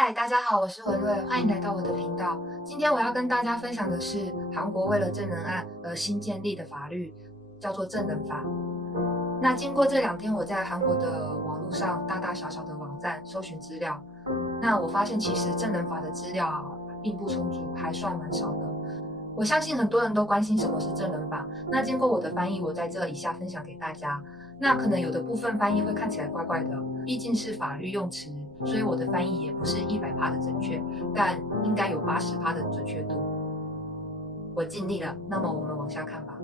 嗨，大家好，我是文瑞，欢迎来到我的频道。今天我要跟大家分享的是韩国为了证人案而新建立的法律，叫做证人法。那经过这2天，我在韩国的网络上大大小小的网站搜寻资料，那我发现其实证人法的资料并不充足，还算蛮少的。我相信很多人都关心什么是证人法，那经过我的翻译，我在这以下分享给大家。那可能有的部分翻译会看起来怪怪的，毕竟是法律用词，所以我的翻译也不是100%的正确，但应该有80%的准确度。我尽力了，那么我们往下看吧。